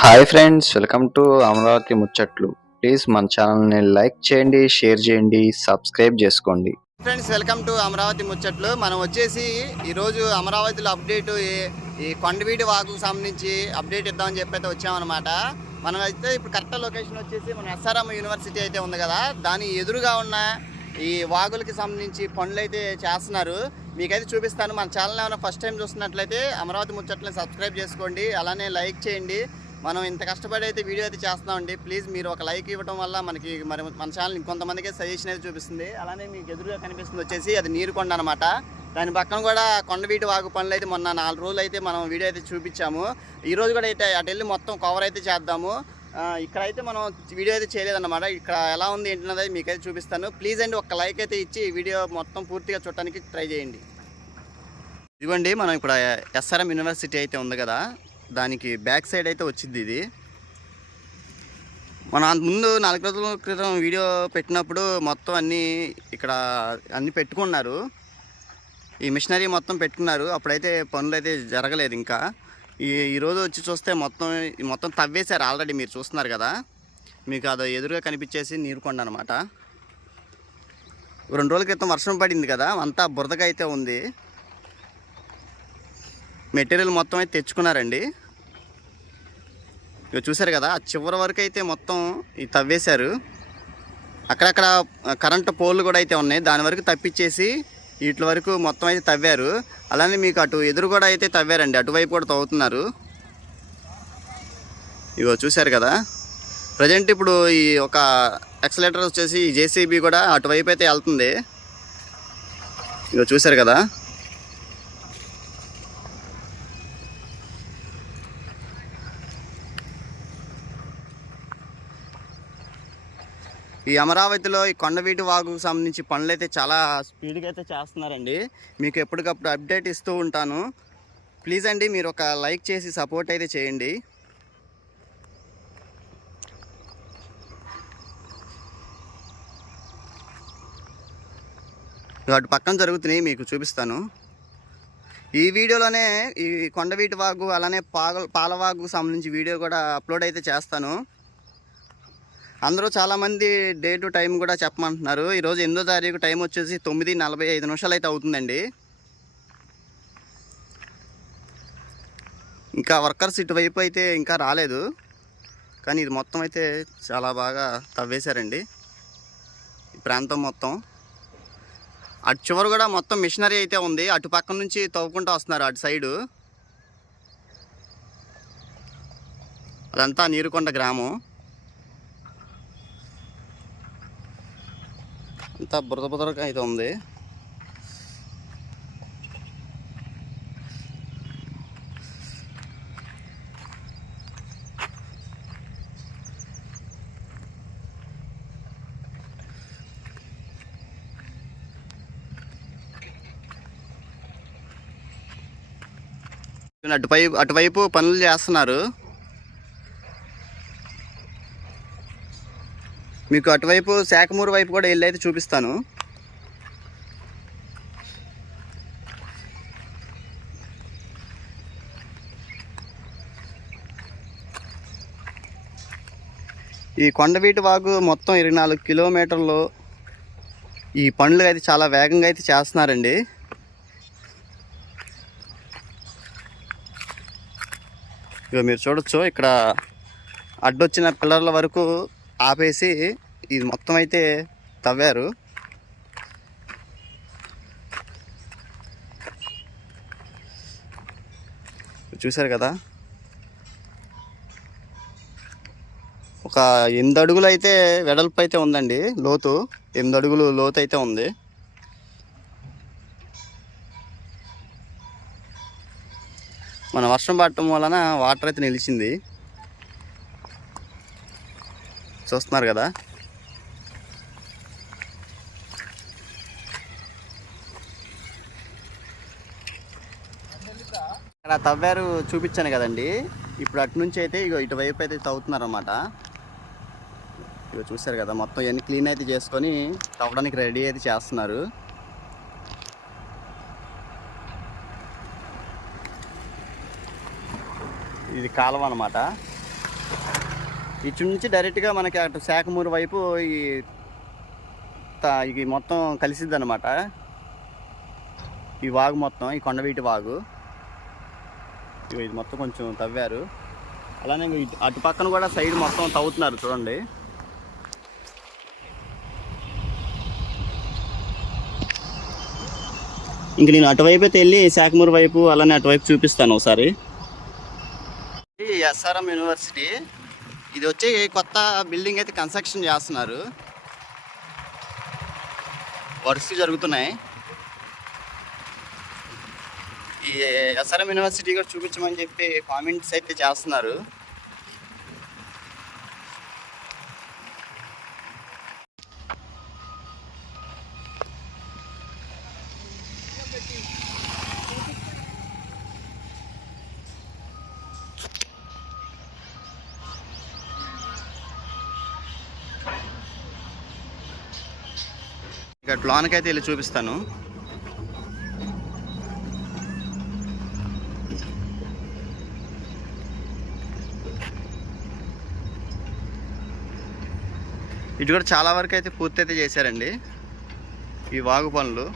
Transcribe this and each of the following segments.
Hi friends welcome to Amaravati Muchatlu. Please మన ఛానల్ని like చేయండి షేర్ చేయండి సబ్స్క్రైబ్ చేసుకోండి. ఫ్రెండ్స్ వెల్కమ్ టు అమరావతి ముచ్చట్లు. మనం వచ్చేసి ఈరోజు అమరావతిలో అప్డేట్ ఈ- కొండవీడి వాగుకు సంబంధించి అప్డేట్ ఇద్దామని చెప్పి అయితే వచ్చామన్నమాట. మనం అయితే ఇప్పుడు కరెక్ట్ లొకేషన్ వచ్చేసి మన ఎస్ఆర్ఎం యూనివర్సిటీ అయితే ఉంది కదా. దాని ఎదురుగా ఉన్న ఈ వాగులకి సంబంధించి పనులు అయితే చేస్తున్నారు. మీకైతే చూపిస్తాను. మన ఛానల్ ఏమైనా ఫస్ట్ టైం చూస్తున్నట్లయితే అమరావతి ముచ్చట్లని సబ్స్క్రైబ్ చేసుకోండి. అలానే లైక్ చేయండి. మనం ఇంత కష్టపడి అయితే వీడియో అయితే చేస్తున్నామండి. ప్లీజ్ మీరు ఒక లైక్ ఇవ్వడం వల్ల మనకి మరి మన ఛానల్ ఇంకొంతమందికి సజెషన్ అయితే చూపిస్తుంది. అలానే మీకు ఎదురుగా కనిపిస్తుంది వచ్చేసి అది నీరుకొండ అనమాట దాని పక్కన కూడా కొండవీటి వాగు పనులు అయితే మొన్న నాలుగు రోజులు అయితే మనం వీడియో అయితే చూపించాము. ఈరోజు కూడా అయితే అటు వెళ్ళి మొత్తం కవర్ అయితే చేద్దాము. ఇక్కడ ఇక్కడైతే మనం వీడియో అయితే చేయలేదన్నమాట. ఇక్కడ ఎలా ఉంది ఏంటన్నది మీకైతే చూపిస్తాను. ప్లీజ్ అండి ఒక లైక్ అయితే ఇచ్చి వీడియో మొత్తం పూర్తిగా చూడటానికి ట్రై చేయండి. ఇదిగోండి మనం ఇక్కడ ఎస్ఆర్ఎం యూనివర్సిటీ అయితే ఉంది కదా. దానికి బ్యాక్ సైడ్ అయితే వచ్చింది ఇది. మన ముందు నాలుగు రోజుల క్రితం వీడియో పెట్టినప్పుడు మొత్తం అన్నీ ఇక్కడ అన్నీ పెట్టుకున్నారు. ఈ మిషనరీ మొత్తం పెట్టుకున్నారు. అప్పుడైతే పనులు అయితే జరగలేదు ఇంకా. ఈ ఈరోజు వచ్చి చూస్తే మొత్తం మొత్తం తవ్వేశారు ఆల్రెడీ మీరు చూస్తున్నారు కదా. మీకు అది ఎదురుగా కనిపించేసి నీరుకొండ అనమాట రెండు రోజుల క్రితం వర్షం పడింది కదా అంతా బురదగా అయితే ఉంది. మెటీరియల్ మొత్తం అయితే తెచ్చుకున్నారండి. ఇక చూసారు కదా చివరి వరకు అయితే మొత్తం ఇది తవ్వేశారు. అక్కడక్కడ కరెంటు పోల్లు కూడా అయితే ఉన్నాయి. దాని వరకు తప్పించేసి వీటి వరకు మొత్తం అయితే తవ్వారు. అలానే మీకు అటు ఎదురు కూడా అయితే తవ్వారండి. అటువైపు కూడా తవ్వుతున్నారు. ఇగో చూశారు కదా ప్రజెంట్ ఇప్పుడు ఈ ఒక ఎక్సలేటర్ వచ్చేసి జేసీబీ కూడా అటువైపు అయితే వెళ్తుంది. ఇగో చూశారు కదా ఈ అమరావతిలో ఈ కొండవీటి వాగుకు సంబంధించి పనులు అయితే చాలా స్పీడ్గా అయితే చేస్తున్నారండి. మీకు ఎప్పటికప్పుడు అప్డేట్ ఇస్తూ ఉంటాను. ప్లీజ్ అండి మీరు ఒక లైక్ చేసి సపోర్ట్ అయితే చేయండి. అటు పక్కన జరుగుతున్నాయి మీకు చూపిస్తాను. ఈ వీడియోలోనే ఈ కొండవీటి వాగు అలానే పాగ పాలవాగు సంబంధించి వీడియో కూడా అప్లోడ్ అయితే చేస్తాను. అందరూ చాలామంది డే టు టైం కూడా చెప్పమంటున్నారు. ఈరోజు ఎనిమిదో తారీఖు టైం వచ్చేసి తొమ్మిది నలభై ఐదు నిమిషాలు అయితే అవుతుందండి. ఇంకా వర్కర్స్ ఇటువైపు అయితే ఇంకా రాలేదు. కానీ ఇది మొత్తం అయితే చాలా బాగా తవ్వేశారండి. ఈ ప్రాంతం మొత్తం. అటు చివరు కూడా మొత్తం మిషనరీ అయితే ఉంది. అటు పక్క నుంచి తవ్వుకుంటూ వస్తున్నారు అటు సైడు. అదంతా నీరుకొండ గ్రామం. అంతా బురద బురదగా అయితే ఉంది. అటువైపు అటువైపు పనులు చేస్తున్నారు. మీకు అటువైపు శాఖమూరు వైపు కూడా వెళ్ళి అయితే చూపిస్తాను. ఈ కొండవీటి వాగు మొత్తం ఇరవై నాలుగు కిలోమీటర్లు. ఈ పనులు అయితే చాలా వేగంగా అయితే చేస్తున్నారండి. ఇక మీరు చూడొచ్చు ఇక్కడ అడ్డొచ్చిన పిల్లర్ల వరకు ఆపేసి ఇది మొత్తం అయితే తవ్వారు. చూశారు కదా? ఒక ఎనిమిది అడుగులు అయితే వెడల్పు అయితే ఉందండి లోతు. ఎనిమిది అడుగులు లోతు అయితే ఉంది. మన వర్షం పడటం వలన వాటర్ అయితే నిలిచింది. చూస్తున్నారు కదా. ఇక్కడ తవ్వారు చూపించాను కదండి. ఇప్పుడు అటు నుంచి అయితే ఇగో ఇటువైపు అయితే తవ్వుతున్నారు అనమాట ఇగో చూసారు కదా మొత్తం ఇవన్నీ క్లీన్ అయితే చేసుకొని తవ్వడానికి రెడీ అయితే చేస్తున్నారు. ఇది కాలువ అనమాట ఇటు నుంచి డైరెక్ట్గా మనకి అటు శాఖమూరు వైపు ఈ ఇది మొత్తం కలిసిద్ది అనమాట ఈ వాగు మొత్తం ఈ కొండవీటి వాగు. ఇది మొత్తం కొంచెం తవ్వారు. అలానే అటు పక్కన కూడా సైడ్ మొత్తం తవ్వుతున్నారు చూడండి. ఇంక నేను అటువైపు అయితే వెళ్ళి శాఖమూరు వైపు అలానే అటువైపు చూపిస్తాను ఒకసారి. ఎస్ఆర్ఎం యూనివర్సిటీ ఇది వచ్చి కొత్త బిల్డింగ్ అయితే కన్స్ట్రక్షన్ చేస్తున్నారు. వర్క్స్ జరుగుతున్నాయి. ఈ ఎస్ఆర్ఎం యూనివర్సిటీ కూడా చూపించమని చెప్పి కామెంట్స్ అయితే చేస్తున్నారు. ఇక్కడ లోనకి అయితే వెళ్ళి చూపిస్తాను. ఇటు కూడా చాలా వరకు అయితే పూర్తి అయితే చేశారండి. ఈ వాగు పనులు.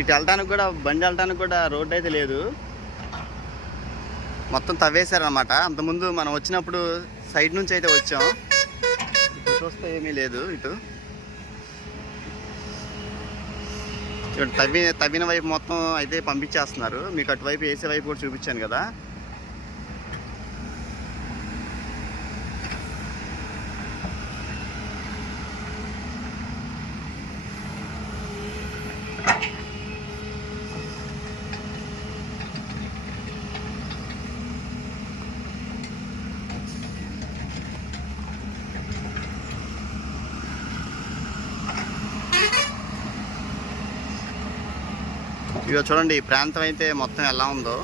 ఇటు వెళ్ళటానికి కూడా బండి వెళ్ళడానికి కూడా రోడ్డు అయితే లేదు. మొత్తం తవ్వేశారనమాట అంతకుముందు మనం వచ్చినప్పుడు సైడ్ నుంచి అయితే వచ్చాం. ఇప్పుడు చూస్తే ఏమీ లేదు ఇటు. ఇటు తవ్వి తవ్విన వైపు మొత్తం అయితే పంపించేస్తున్నారు. మీకు అటువైపు వేసే వైపు కూడా చూపించాను కదా. ఇక చూడండి ఈ ప్రాంతం అయితే మొత్తం ఎలా ఉందో.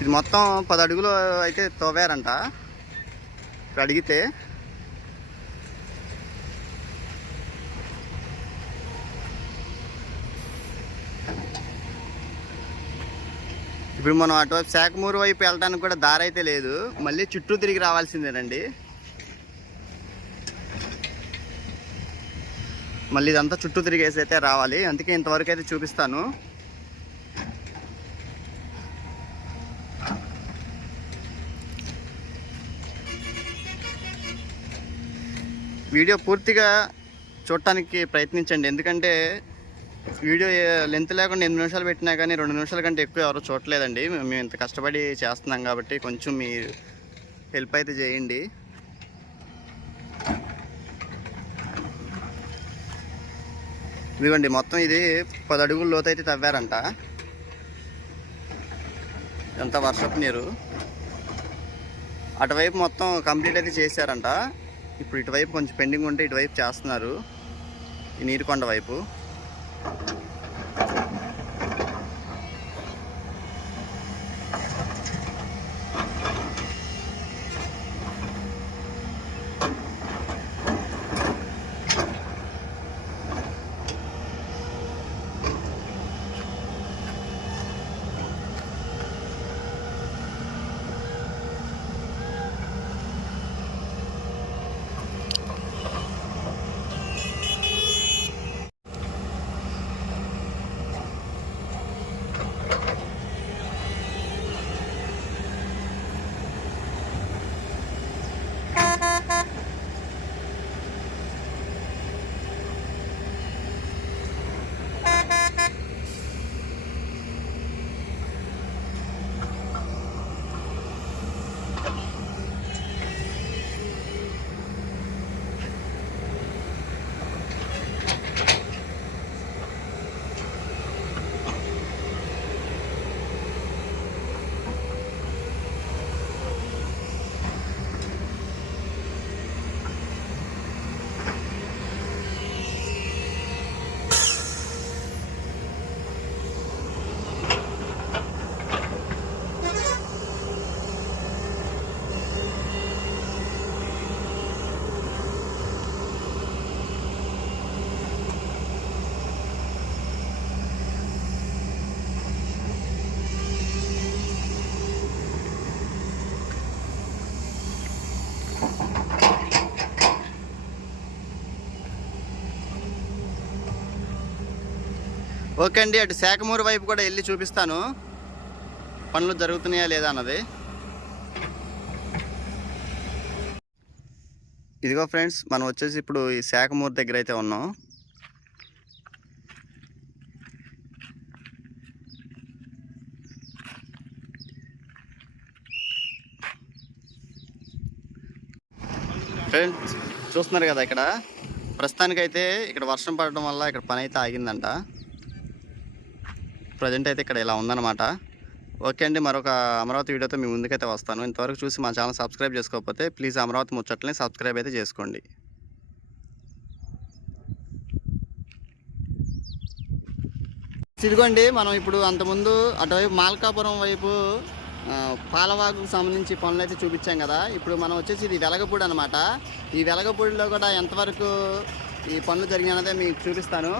ఇది మొత్తం పది అడుగులు అయితే తవ్వారంట. ఇప్పుడు అడిగితే. ఇప్పుడు మనం అటువైపు శాఖమూరు వైపు వెళ్ళడానికి కూడా దారి అయితే లేదు. మళ్ళీ చుట్టూ తిరిగి రావాల్సిందేనండి. మళ్ళీ ఇదంతా చుట్టూ తిరిగేసి అయితే రావాలి. అందుకే ఇంతవరకు అయితే చూపిస్తాను. వీడియో పూర్తిగా చూడటానికి ప్రయత్నించండి. ఎందుకంటే వీడియో లెంత్ లేకుండా ఎనిమిది నిమిషాలు పెట్టినా కానీ రెండు నిమిషాల కంటే ఎక్కువ ఎవరు చూడలేదండి మేము ఇంత కష్టపడి చేస్తున్నాం కాబట్టి కొంచెం మీ హెల్ప్ అయితే చేయండి. ఇదిగోండి మొత్తం ఇది పది అడుగుల లోతైతే తవ్వారంట. ఎంత వర్షపు నీరు. అటువైపు మొత్తం కంప్లీట్ అయితే చేశారంట. ఇప్పుడు ఇటువైపు కొంచెం పెండింగ్ ఉంటే ఇటువైపు చేస్తున్నారు. ఈ నీరుకొండ వైపు. ఓకే అండి అటు శాఖమూరు వైపు కూడా వెళ్ళి చూపిస్తాను. పనులు జరుగుతున్నాయా లేదా అన్నది. ఇదిగో ఫ్రెండ్స్ మనం వచ్చేసి ఇప్పుడు ఈ శాఖమూరు దగ్గర అయితే ఉన్నాం. ఫ్రెండ్స్ చూస్తున్నారు కదా ఇక్కడ. ప్రస్తుతానికైతే ఇక్కడ వర్షం పడడం వల్ల ఇక్కడ పని అయితే ఆగిందంట. ప్రజెంట్ అయితే ఇక్కడ ఇలా ఉందన్నమాట. ఓకే అండి మరొక అమరావతి వీడియోతో మీ ముందుకైతే వస్తాను. ఇంతవరకు చూసి మా ఛానల్ సబ్స్క్రైబ్ చేసుకోకపోతే ప్లీజ్ అమరావతి ముచ్చట్లని సబ్స్క్రైబ్ అయితే చేసుకోండి. ఇదిగోండి మనం ఇప్పుడు అంతకుముందు అటువైపు మాల్కాపురం వైపు పాలవాకు పాలవాగుకు సంబంధించి పనులు అయితే చూపించాం కదా. ఇప్పుడు మనం వచ్చేసి ఇది వెలగపూడి అనమాట ఈ వెలగపూడిలో కూడా ఎంతవరకు ఈ పనులు జరిగినదే మీకు చూపిస్తాను.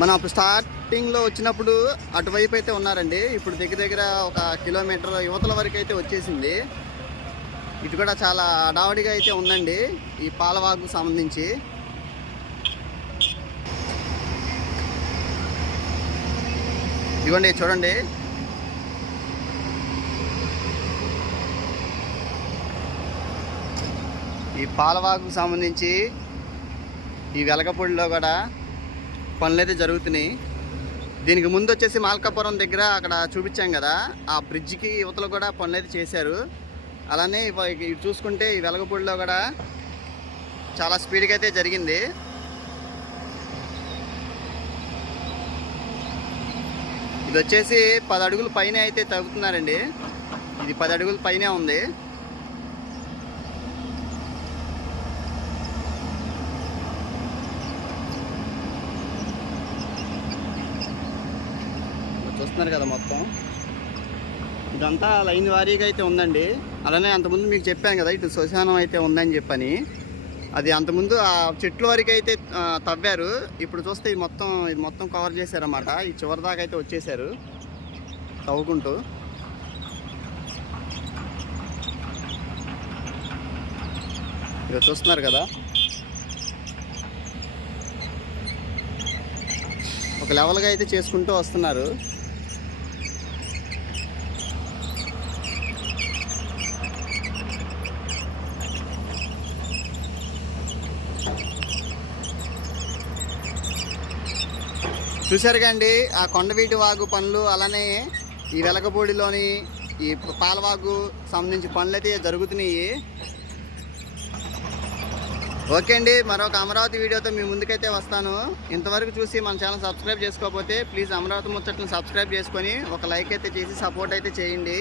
మనం అప్పుడు స్టార్టింగ్లో వచ్చినప్పుడు అటువైపు అయితే ఉన్నారండి. ఇప్పుడు దగ్గర దగ్గర ఒక కిలోమీటర్ యువతల వరకు అయితే వచ్చేసింది. ఇటు కూడా చాలా అడావడిగా అయితే ఉందండి ఈ పాలవాగుకు సంబంధించి. ఇదిగోండి చూడండి. ఈ పాలవాగుకు సంబంధించి ఈ వెలగపూడిలో కూడా పనులు అయితే జరుగుతున్నాయి. దీనికి ముందు వచ్చేసి మాల్కాపురం దగ్గర అక్కడ చూపించాం కదా. ఆ బ్రిడ్జికి యువతలు కూడా పనులు అయితే చేశారు. అలానే ఇవి చూసుకుంటే ఈ వెలగపూడిలో కూడా చాలా స్పీడ్గా అయితే జరిగింది. ఇది వచ్చేసి పది అడుగుల పైన అయితే తగ్గుతున్నారండి ఇది పది అడుగుల పైనే ఉంది ఇక్కడ చూస్తున్నారు కదా మొత్తం. ఇదంతా లైన్ వారీగా అయితే ఉందండి. అలానే అంతకుముందు మీకు చెప్పాను కదా ఇటు శ్మశానం అయితే ఉందని చెప్పని. అది అంతకుముందు ఆ చెట్ల వరకు అయితే తవ్వారు. ఇప్పుడు చూస్తే ఇది మొత్తం ఇది మొత్తం కవర్ చేశారన్నమాట. ఈ చివరి దాకా అయితే వచ్చేసారు. తవ్వుకుంటూ. ఇక చూస్తున్నారు కదా. ఒక లెవెల్గా అయితే చేసుకుంటూ వస్తున్నారు. చూశారు అండి ఆ కొండవీటి వాగు పనులు అలానే ఈ వెలగపూడిలోని ఈ పాలవాగు సంబంధించి పనులు అయితే జరుగుతున్నాయి. ఓకే అండి మరొక అమరావతి వీడియోతో మీ ముందుకైతే వస్తాను. ఇంతవరకు చూసి మన ఛానల్ సబ్స్క్రైబ్ చేసుకోకపోతే ప్లీజ్ అమరావతి ముచ్చట్లను సబ్స్క్రైబ్ చేసుకొని ఒక లైక్ అయితే చేసి సపోర్ట్ అయితే చేయండి.